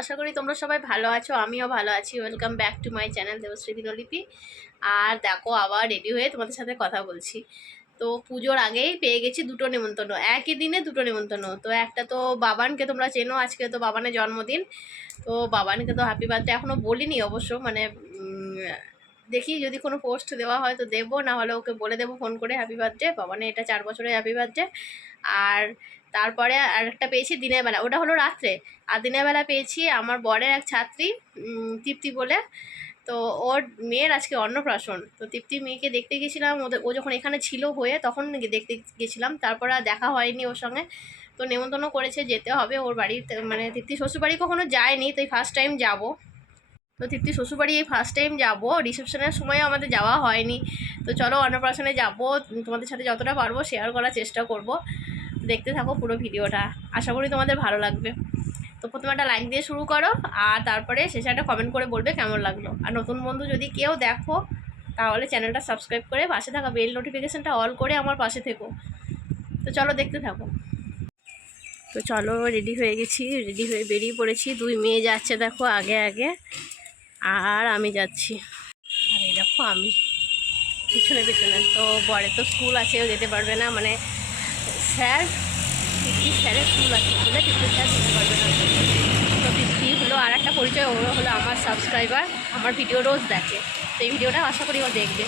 আশা করি তোমরা সবাই ভালো আছো, আমিও ভালো আছি। Welcome back to my channel Debashree Dinlipi. আর দেখো আবার রেডি হয়ে তোমাদের সাথে কথা বলছি। তো পুজোর আগেই পেয়ে গেছি দুটো নেমন্তন্ন, একই দিনে দুটো নেমন্তন্ন। তো একটা তো বাবানকে তোমরা চেনো, আজকে তো বাবানের জন্মদিন। তো বাবানকে তো হ্যাপি বার্থডে এখনও বলিনি অবশ্য, মানে দেখি যদি কোনো পোস্ট দেওয়া হয় তো দেবো, না হলে ওকে বলে দেবো ফোন করে হ্যাপি বার্থডে বাবানের, এটা 4 বছরের হ্যাপি বার্থডে। আর তারপরে আরেকটা পেয়েছি দিনের বেলা, ওটা হলো রাত্রে। আর দিনের বেলা পেয়েছি আমার বরের এক ছাত্রী তৃপ্তি বলে। তো ওর মেয়ের আজকে অন্নপ্রাশন। তো তৃপ্তির মেয়েকে দেখতে গেছিলাম, ও যখন এখানে ছিল হয়ে তখন দেখতে গেছিলাম, তারপরে আর দেখা হয়নি ওর সঙ্গে। তো নেমন্তন্ন করেছে, যেতে হবে ওর বাড়িতে, মানে তৃপ্তি শ্বশুরবাড়ি কখনো যায়নি, তো এই ফার্স্ট টাইম যাবো। তো তৃপ্তি শ্বশুরবাড়ি এই ফার্স্ট টাইম যাবো, রিসেপশনের সময়ও আমাদের যাওয়া হয়নি। তো চলো অন্নপ্রাশনে যাবো, তোমাদের সাথে যতটা পারবো শেয়ার করার চেষ্টা করব। দেখতে থাকো পুরো ভিডিওটা, আশা করি তোমাদের ভালো লাগবে। তো প্রথমে একটা লাইক দিয়ে শুরু করো, আর তারপরে শেষে একটা কমেন্ট করে বলবে কেমন লাগলো। আর নতুন বন্ধু যদি কেউ দেখো তাহলে চ্যানেলটা সাবস্ক্রাইব করে পাশে থাকা বেল নোটিফিকেশানটা অল করে আমার পাশে থেকো। তো চলো দেখতে থাকো। তো চলো রেডি হয়ে গেছি, রেডি হয়ে বেরিয়ে পড়েছি। দুই মেয়ে যাচ্ছে দেখো আগে আগে, আর আমি যাচ্ছি। আর এই দেখো আমি পিছনে পিছনে। তো বরে তো স্কুল আছে, ও যেতে পারবে না, মানে স্যার স্যারের স্কুল আছে বলে তৃপ্তি স্যার যেতে পারবে না। তো তৃপ্তি হলো আর একটা পরিচয়, ওরা হলো আমার সাবস্ক্রাইবার, আমার ভিডিও রোজ দেখে। তো এই ভিডিওটা আশা করি ও দেখবে।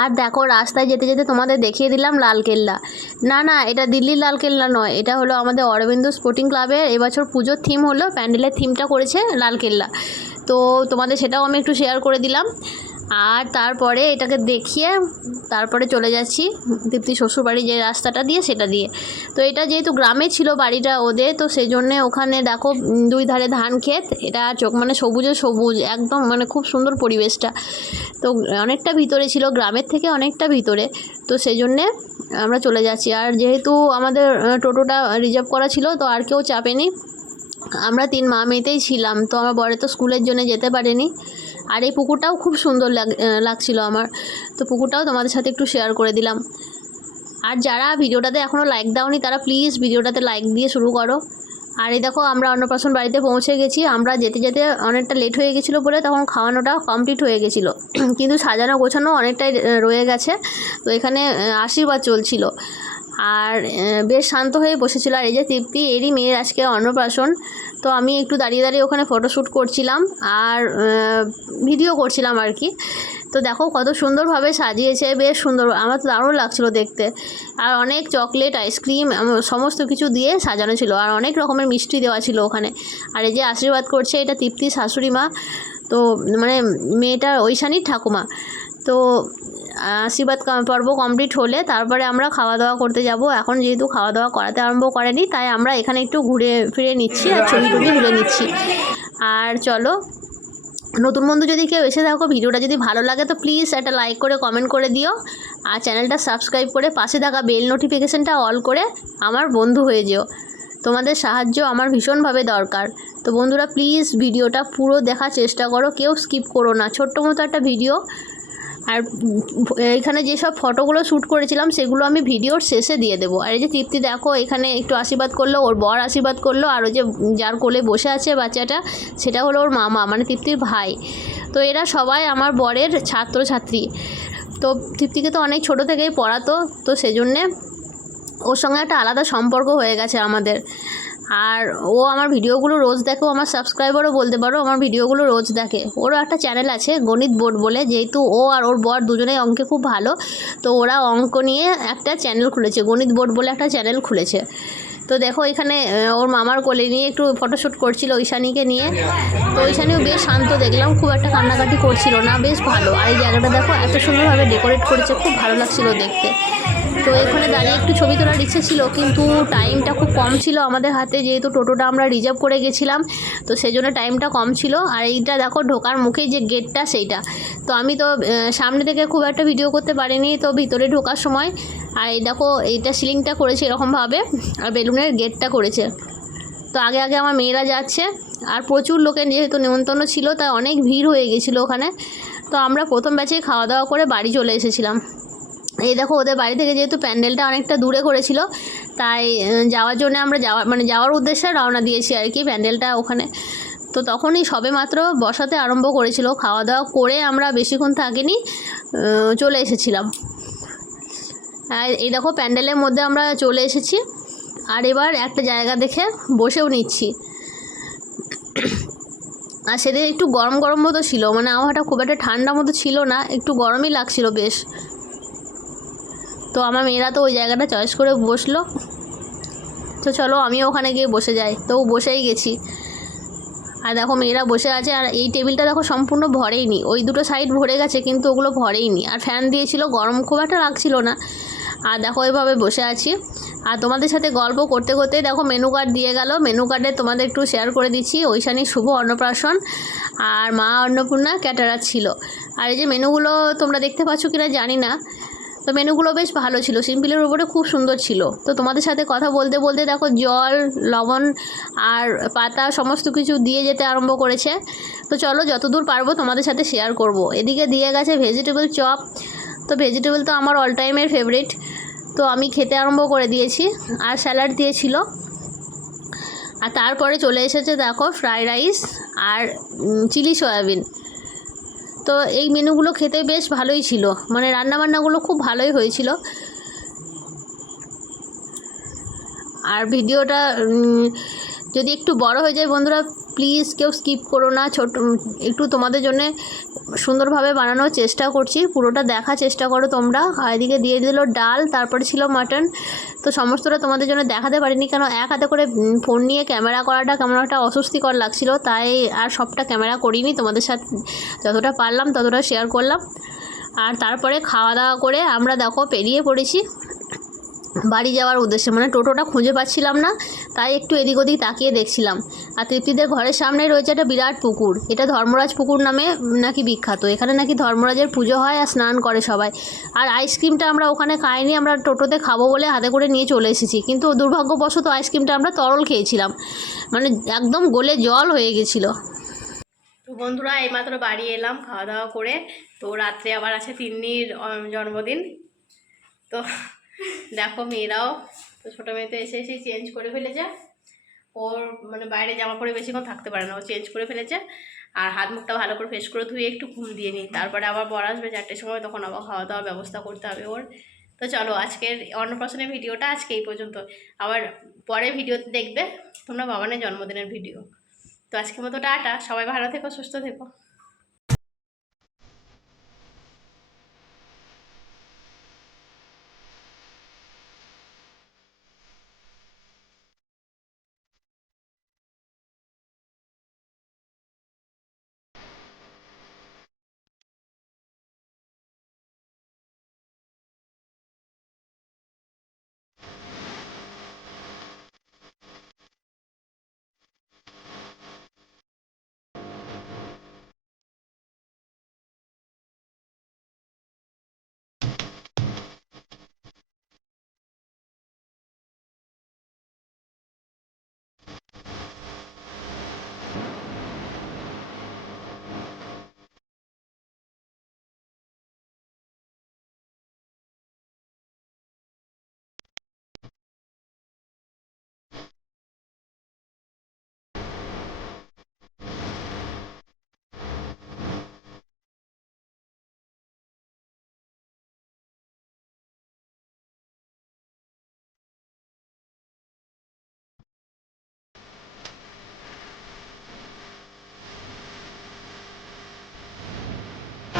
আর দেখো রাস্তায় যেতে যেতে তোমাদের দেখিয়ে দিলাম লালকেল্লা। না না, এটা দিল্লির লালকেল্লা নয়, এটা হলো আমাদের অরবিন্দ স্পোর্টিং ক্লাবের এবছর পুজোর থিম হলো, প্যান্ডেলের থিমটা করেছে লালকেল্লা। তো তোমাদের সেটাও আমি একটু শেয়ার করে দিলাম। আর তারপরে এটাকে দেখিয়ে তারপরে চলে যাচ্ছি তৃপ্তি শ্বশুরবাড়ি যে রাস্তাটা দিয়ে সেটা দিয়ে। তো এটা যেহেতু গ্রামে ছিল বাড়িটা ওদের, তো সেই জন্যে ওখানে দেখো দুই ধারে ধান ক্ষেত, এটা চোখ মানে সবুজে সবুজ একদম, মানে খুব সুন্দর পরিবেশটা। তো অনেকটা ভিতরে ছিল, গ্রামের থেকে অনেকটা ভিতরে। তো সেই জন্যে আমরা চলে যাচ্ছি। আর যেহেতু আমাদের টোটোটা রিজার্ভ করা ছিল, তো আর কেউ চাপেনি, আমরা 3 মা মেয়েতেই ছিলাম। তো আমার বরে তো স্কুলের জন্য যেতে পারেনি। আর এই পুকুরটাও খুব সুন্দর লাগছিল আমার, তো পুকুরটাও তোমাদের সাথে একটু শেয়ার করে দিলাম। আর যারা ভিডিওটাতে এখনও লাইক দাওনি তারা প্লিজ ভিডিওটাতে লাইক দিয়ে শুরু করো। আর এই দেখো আমরা অন্নপ্রাশন বাড়িতে পৌঁছে গেছি। আমরা যেতে যেতে অনেকটা লেট হয়ে গেছিলো বলে তখন খাওয়ানোটা কমপ্লিট হয়ে গেছিলো, কিন্তু সাজানো গোছানো অনেকটাই রয়ে গেছে। তো এখানে আশীর্বাদ চলছিল, আর বেশ শান্ত হয়ে বসেছিল। আর এই যে তৃপ্তি, এরই মেয়ের আজকে অন্নপ্রাশন। তো আমি একটু দাঁড়িয়ে দাঁড়িয়ে ওখানে ফটোশ্যুট করছিলাম আর ভিডিও করছিলাম আর কি। তো দেখো কত সুন্দরভাবে সাজিয়েছে, বেশ সুন্দর, আমার তো দারুণ লাগছিলো দেখতে। আর অনেক চকলেট আইসক্রিম সমস্ত কিছু দিয়ে সাজানো ছিল, আর অনেক রকমের মিষ্টি দেওয়া ছিল ওখানে। আর এই যে আশীর্বাদ করছে, এটা তৃপ্তির শাশুড়ি মা, তো মানে মেয়েটার ঐশানীর ঠাকুমা। তো আশীর্বাদ পর্ব কমপ্লিট হলে তারপরে আমরা খাওয়া দাওয়া করতে যাব। এখন যেহেতু খাওয়া দাওয়া করাতে আরম্ভ করেনি, তাই আমরা এখানে একটু ঘুরে ফিরে নিচ্ছি আর ছবি টবি তুলে নিচ্ছি। আর চলো, নতুন বন্ধু যদি কেউ এসে থাকো, ভিডিওটা যদি ভালো লাগে তো প্লিজ একটা লাইক করে কমেন্ট করে দিও, আর চ্যানেলটা সাবস্ক্রাইব করে পাশে থাকা বেল নোটিফিকেশানটা অল করে আমার বন্ধু হয়ে যেও। তোমাদের সাহায্য আমার ভীষণভাবে দরকার। তো বন্ধুরা প্লিজ ভিডিওটা পুরো দেখার চেষ্টা করো, কেউ স্কিপ করো না, ছোট্ট মতো একটা ভিডিও। আর এখানে যেসব ফটোগুলো শ্যুট করেছিলাম সেগুলো আমি ভিডিওর শেষে দিয়ে দেবো। আর এই যে তৃপ্তি দেখো এখানে একটু আশীর্বাদ করলো, ওর বর আশীর্বাদ করলো, আর ওই যে যার কোলে বসে আছে বাচ্চাটা সেটা হলো ওর মামা, মানে তৃপ্তির ভাই। তো এরা সবাই আমার বরের ছাত্রছাত্রী। তো তৃপ্তিকে তো অনেক ছোট থেকেই পড়াতো, তো সেজন্যে ওর সঙ্গে একটা আলাদা সম্পর্ক হয়ে গেছে আমাদের। আর ও আমার ভিডিওগুলো রোজ দেখে, আমার সাবস্ক্রাইবারও বলতে পারো, আমার ভিডিওগুলো রোজ দেখে। ওরও একটা চ্যানেল আছে গণিত বোর্ড বলে, যেহেতু ও আর ওর বর দুজনেই অঙ্কে খুব ভালো, তো ওরা অঙ্ক নিয়ে একটা চ্যানেল খুলেছে, গণিত বোর্ড বলে একটা চ্যানেল খুলেছে। তো দেখো এখানে ওর মামার কোলে নিয়ে একটু ফটোশ্যুট করছিল ঐশানীকে নিয়ে। তো ঐশানীও বেশ শান্ত দেখলাম, খুব একটা কান্নাকাটি করছিল না, বেশ ভালো। আর এই জায়গাটা দেখো এত সুন্দরভাবে ডেকোরেট করেছে, খুব ভালো লাগছিল দেখতে। তো এখানে দাঁড়িয়ে একটু ছবি তোলার ইচ্ছে ছিল, কিন্তু টাইমটা খুব কম ছিল আমাদের হাতে, যেহেতু টোটোটা আমরা রিজার্ভ করে গেছিলাম, তো সেই জন্য টাইমটা কম ছিল। আর এইটা দেখো ঢোকার মুখে যে গেটটা সেইটা, তো আমি তো সামনে থেকে খুব একটা ভিডিও করতে পারিনি, তো ভিতরে ঢোকার সময়। আর এই দেখো এইটা সিলিংটা করেছে এরকমভাবে, আর বেলুনের গেটটা করেছে। তো আগে আগে আমার মেয়েরা যাচ্ছে, আর প্রচুর লোকের যেহেতু নেমন্তন্ন ছিল তাই অনেক ভিড় হয়ে গেছিলো ওখানে। তো আমরা প্রথম ব্যাচে খাওয়া দাওয়া করে বাড়ি চলে এসেছিলাম। এই দেখো ওদের বাড়ি থেকে যেহেতু প্যান্ডেলটা অনেকটা দূরে করেছিল, তাই যাওয়ার জন্য আমরা যাওয়ার উদ্দেশ্যে রওনা দিয়েছি আর কি প্যান্ডেলটা ওখানে। তো তখনই সবে মাত্র বসাতে আরম্ভ করেছিল, খাওয়া দাওয়া করে আমরা বেশিক্ষণ থাকিনি, চলে এসেছিলাম। আর এই দেখো প্যান্ডেলের মধ্যে আমরা চলে এসেছি, আর এবার একটা জায়গা দেখে বসেও নিচ্ছি। আর সেদিন একটু গরম গরম মতো ছিল, মানে আবহাওয়াটা খুব একটা ঠান্ডা মতো ছিল না, একটু গরমই লাগছিল বেশ। তো আমার মেয়েরা তো ওই জায়গাটা চয়েস করে বসলো, তো চলো আমিও ওখানে গিয়ে বসে যাই। তো বসেই গেছি, আর দেখো মেয়েরা বসে আছে। আর এই টেবিলটা দেখো সম্পূর্ণ ভরেইনি, ওই দুটো সাইড ভরে গেছে কিন্তু ওগুলো ভরেইনি। আর ফ্যান দিয়েছিল, গরম খুব একটা লাগছিল না। আর দেখো এভাবে বসে আছি, আর তোমাদের সাথে গল্প করতে করতে দেখো মেনু কার্ড দিয়ে গেল। মেনু কার্ডে তোমাদের একটু শেয়ার করে দিচ্ছি, ঐশানী শুভ অন্নপ্রাশন আর মা অন্নপূর্ণা ক্যাটারার ছিল। আর এই যে মেনুগুলো তোমরা দেখতে পাচ্ছ কিনা জানি না, তো মেনুগুলো বেশ ভালো ছিল, সিম্পলের উপরে খুব সুন্দর ছিল। তো তোমাদের সাথে কথা বলতে বলতে দেখো জল, লবণ আর পাতা সমস্ত কিছু দিয়ে যেতে আরম্ভ করেছে। তো চলো যতদূর পারবো তোমাদের সাথে শেয়ার করব। এদিকে দিয়ে গেছে ভেজিটেবল চপ, তো ভেজিটেবল তো আমার অল টাইমের ফেভারিট, তো আমি খেতে আরম্ভ করে দিয়েছি। আর স্যালাড দিয়েছিল। আর তারপরে চলে এসেছে দেখো ফ্রাইড রাইস আর চিলি সয়াবিন। তো এই মেনুগুলো খেতে বেশ ভালোই ছিল, মানে রান্নাবান্নাগুলো খুব ভালোই হয়েছিল। আর ভিডিওটা যদি একটু বড় হয়ে যায় বন্ধুরা, প্লিজ কেউ স্কিপ করো না, একটু তোমাদের জন্য সুন্দরভাবে বানানোর চেষ্টা করছি, পুরোটা দেখার চেষ্টা করো তোমরা। আর এদিকে দিয়ে দিল ডাল, তারপরে ছিল মাটন। তো সমস্তটা তোমাদের জন্য দেখাতে পারিনি, কেন এক হাতে করে ফোন নিয়ে ক্যামেরা করাটা কেমন একটা অস্বস্তিকর লাগছিল, তাই আর সবটা ক্যামেরা করিনি, তোমাদের সাথে যতটা পারলাম ততটা শেয়ার করলাম। আর তারপরে খাওয়া দাওয়া করে আমরা দেখো বেরিয়ে পড়েছি বাড়ি যাওয়ার উদ্দেশ্যে। মানে টোটোটা খুঁজে পাচ্ছিলাম না, তাই একটু এদিক ওদিক তাকিয়ে দেখছিলাম। আর তৃপ্তিদের ঘরের সামনে রয়েছে একটা বিরাট পুকুর, এটা ধর্মরাজ পুকুর নামে নাকি বিখ্যাত। এখানে নাকি ধর্মরাজের পুজো হয় আর স্নান করে সবাই। আর আইসক্রিমটা আমরা ওখানে খাইনি, আমরা টোটোতে খাবো বলে হাতে করে নিয়ে চলে এসেছি, কিন্তু দুর্ভাগ্যবশত আইসক্রিমটা আমরা তরল খেয়েছিলাম, মানে একদম গলে জল হয়ে গেছিলো। তো বন্ধুরা এইমাত্র বাড়ি এলাম খাওয়া দাওয়া করে। তো রাত্রে আবার আছে তিন্নির জন্মদিন। তো দেখো মেয়েরাও, তো ছোটো মেয়ে তো এসে এসেই চেঞ্জ করে ফেলেছে, ওর মানে বাইরে জামা পরে বেশিক্ষণ থাকতে পারে না, ও চেঞ্জ করে ফেলেছে। আর হাত মুখটা ভালো করে ফ্রেশ করে ধুয়ে একটু ঘুম দিয়ে নিই, তারপরে আবার বর আসবে 4টের সময়, তখন আবার খাওয়া দাওয়ার ব্যবস্থা করতে হবে ওর। তো চলো আজকের অন্নপ্রাশনের ভিডিওটা আজকে এই পর্যন্ত, আবার পরে ভিডিওতে দেখবে তোমরা বাবানের জন্মদিনের ভিডিও। তো আজকের মতো টাটা, সবাই ভালো থেকো, সুস্থ থেকো।